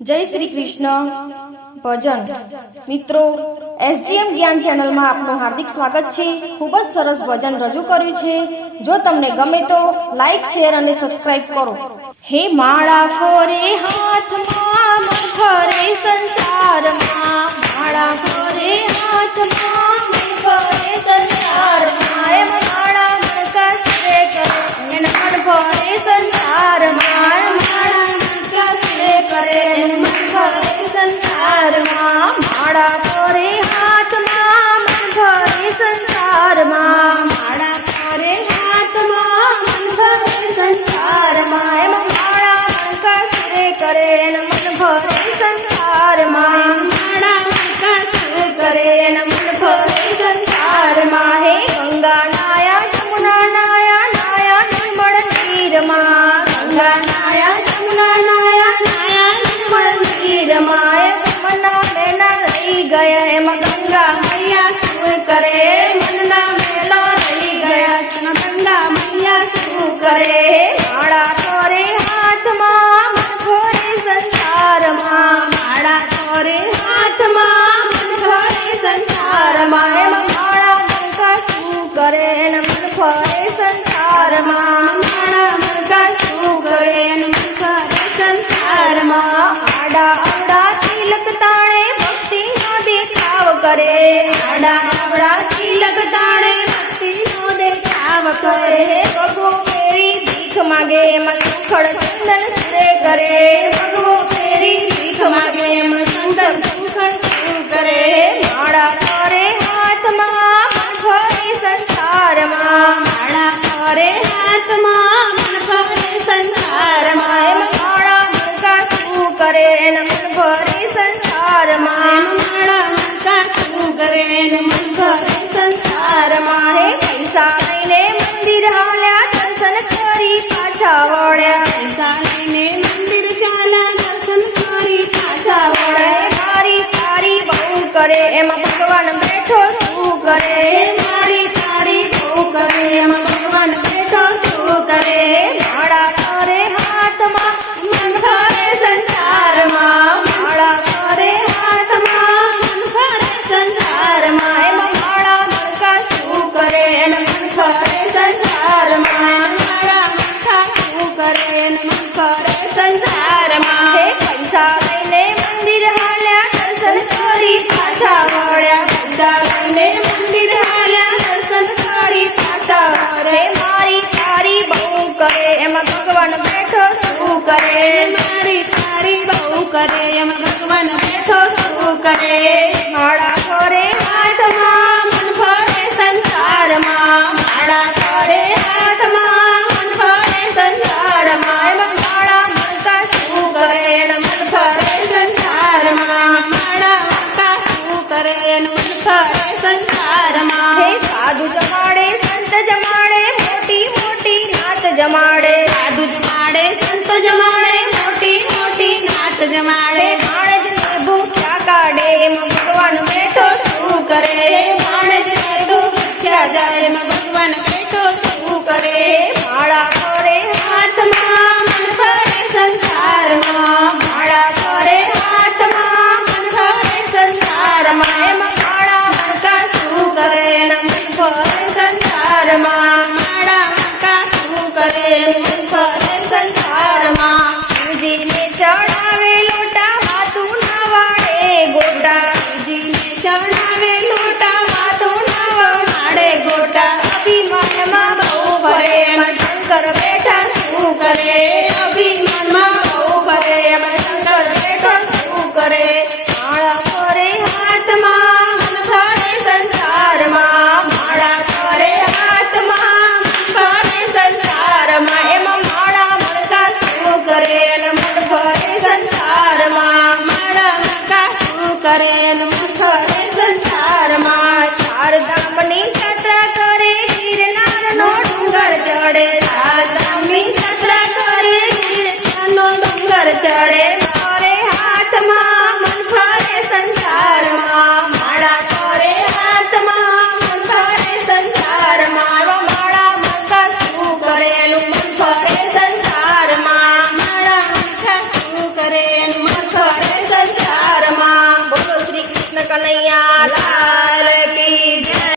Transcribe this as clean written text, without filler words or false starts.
जय श्री कृष्ण भजन मित्रों एसजीएम ज्ञान चैनल में आपनु हार्दिक स्वागत है। खूब ज सरस भजन रजू कर्यु छे। जो तमने गमे तो लाइक शेर और सब्सक्राइब करो। हे माळा फोरे हाथ मां मन फरे संसार मां, माळा फोरे हाथ मां मन फरे संसार मां, माळा मन कसरे करे मन फरे संसार मां, माळा मन कसरे करे मन फरे संसार मां, माळा फोरे हाथ मां मन फरे संसार मां, माळा फोरे हाथ मां मन फरे संसार मां, माळा मन कसरे करे मन फरे संसार मां, माळा मन कसरे करे मन फरे संसार मां। हे गंगा नाया जमुना नाया नाया निर्मल नीर मां, गंगा नाया जमुना नाया नाया निर्मल नीर मां, मना मेला रही गया एम गंगा मैया શું કરે, મનના મેલા રહી ગયા ગંગા मैया શું કરે। માળા તોરે હાથમાં મન ફરે સંસારમાં, માળા તોરે હાથમાં મન ફરે સંસારમાં, માળા મનકા શું કરે મન ફરે સંસારમાં, માળા મનકા શું કરે મન ફરે સંસારમાં। આડા આવડા તિલક તાણે ભક્તિ નો દેખાવ કરે, આડા આવડા તિલક તાણે ભક્તિ નો દેખાવ કરે, ભગવો ફેરી ભીખ માગે મન સુખડ ચંદન સુરે કરે, ભગવો ફેરી ભીખ માગે મન સુંદર સુખડ શું કરે। માળા કરે હાથમાં મન ફરે સંસારમાં, માળા કરે હાથમાં મન ફરે સંસારમાં, માળા મનકા શું કરે મન ફરે સંસારમાં, માળા મનકા શું કરે મન ફરે સંસારમાં। હે પૈસા લઈને મંદિર હાલ્યા દર્શન કરી પાછા વળ્યા, પૈસા લઈને મંદિર ચાલ્યા દર્શન કરી પાછા વળ્યા, મારી તારી બહુ કરે એમાં ભગવાન બેઠો શું કરે, મારી તારી બહુ કરે એમાં ભગવાન બેઠો શું કરે। માળા કરે હાથમાં મન ફરે સંસારમાં, માળા કરે હાથમાં મન ફરે સંસારમાં, એમાં માળા મનકા શું કરે મન ફરે સંસારમાં, માળા મનકા શું કરે મન ફરે સંસારમાં। હે પૈસા લઈને મંદિર હાલ્યા દર્શન કરી પાછા વળ્યા, પૈસા લઈને મંદિર હાલ્યા દર્શન કરી પાછા વળ્યા, મારી તારી બહુ કરે એમાં ભગવાન બેઠો શું કરે, મારી તારી બહુ કરે એમાં ભગવાન બેઠો શું કરે। માળા કરે હાથમાં મન ફરે સંસારમાં, માળા કરે હાથમાં મન ફરે સંસારમાં, એમાં માળા મનકા શું કરે મન ફરે સંસારમાં, માળા મનકા શું કરે મન ફરે સંસારમાં। હે સાધુ જમાડે સંત જમાડે મોટી મોટી નાત જમાડે, સાધુ જમાડે સંત જમાડે મોટી મોટી નાત જમાડે,